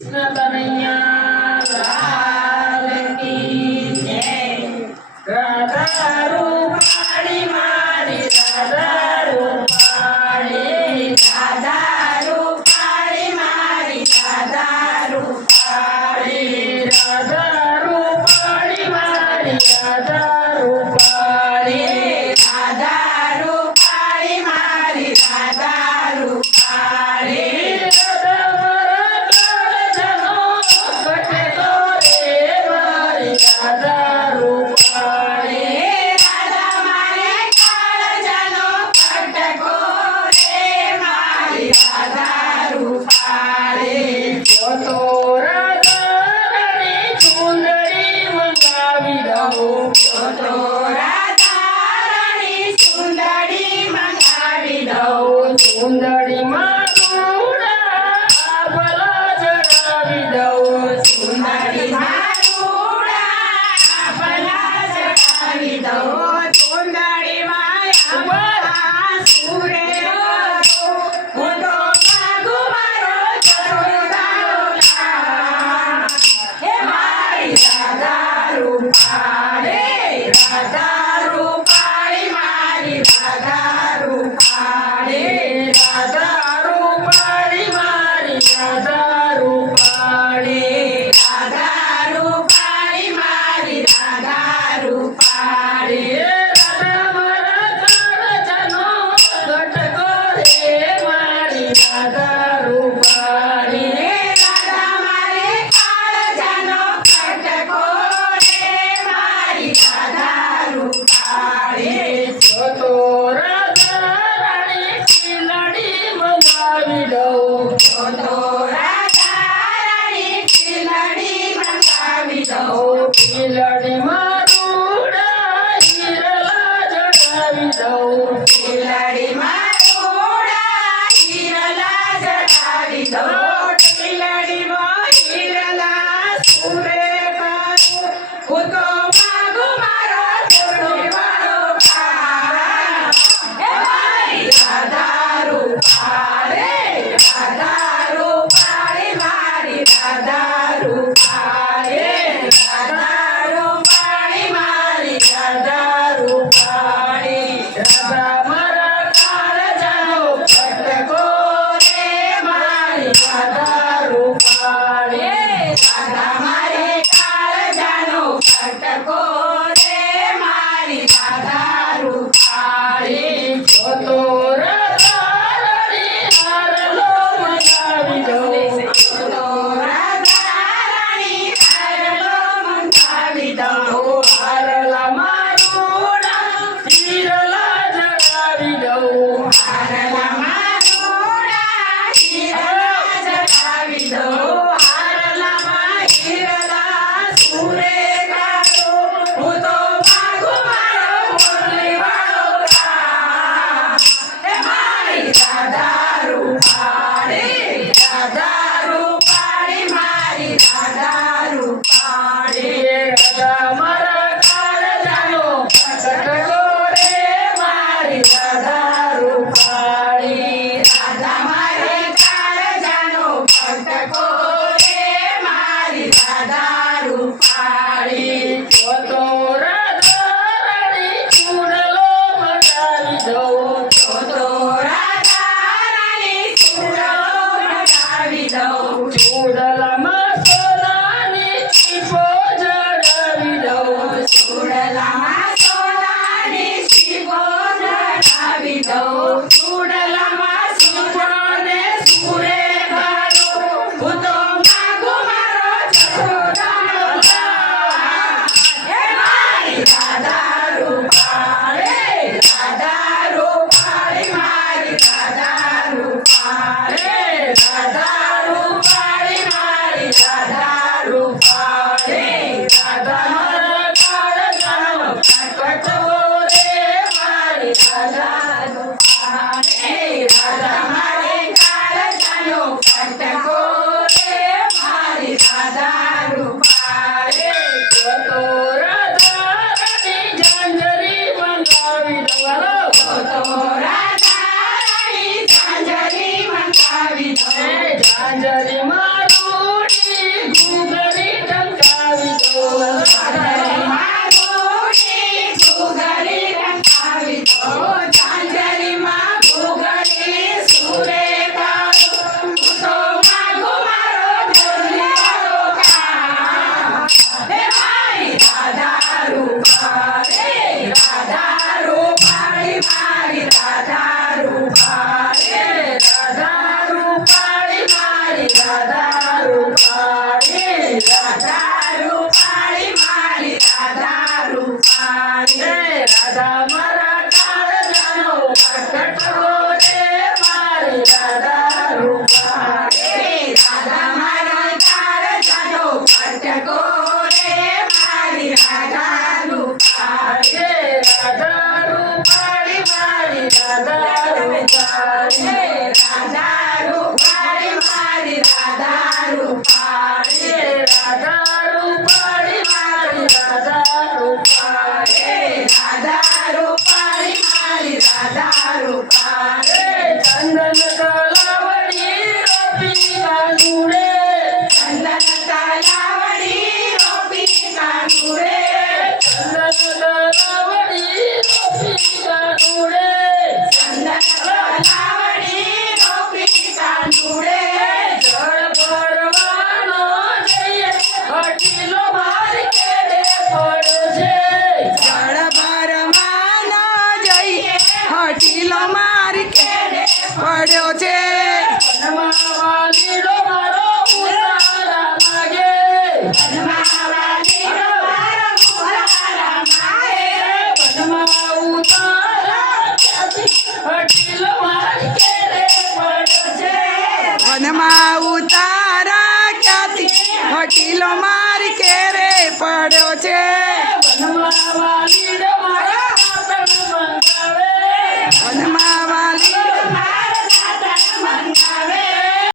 કનૈયા લાલ કી જય. રાધા રૂપાળી મારી રાધા રૂપાળી, રાધા રૂપાળી મારી રાધા રૂપાળી, રાધા રૂપાળી મારી રાધા રૂપાળી, રાધા રૂપાળી મારી રાધા રૂપાળી. રાધા રૂપાળી, રાધા મારે કાળજાનો કટકો રે મારી રાધા રૂપાળી. જો તો રાધાની ચુંદડી મંગાવી દઉં, જો તો રાધાની ચુંદડી મંગાવી દઉં, ચુંદડીમાં રૂડા આભલા જડાવી દઉં, ચુંદડીમાં રાધા રૂપાળી મારી રાધા રૂપાળી, રાધા રૂપાળી મારી રાધા રૂપાળી, રાધા રૂપાળી મારી રાધા રૂપાળી. રાધા મારા કાળજાનો કટકો રે મારી રાધા રૂપાળી, રાધા મારે કાળજાનો કટકો રે મારી રાધા રૂપાળી. જો તો રાધા રાણી ખીલડી મંગાવી દઉં, જો તો રાધા રાણી ખીલડી મંગાવી દઉં, ખીલડીમાં રૂડા હીરલા જડાવી દઉં, ખીલડીમાં રૂડા હીરલા જડાવી દઉં, ખીલડીમાં હીરલા સુરે કરું હું તો માગું મારો જોડવાળો પ્રાણ. હે મારી રાધા રૂપાળી, રાધા રૂપાળી મારી રાધા રૂપાળી, રાધા રૂપાળી પડ્યો છે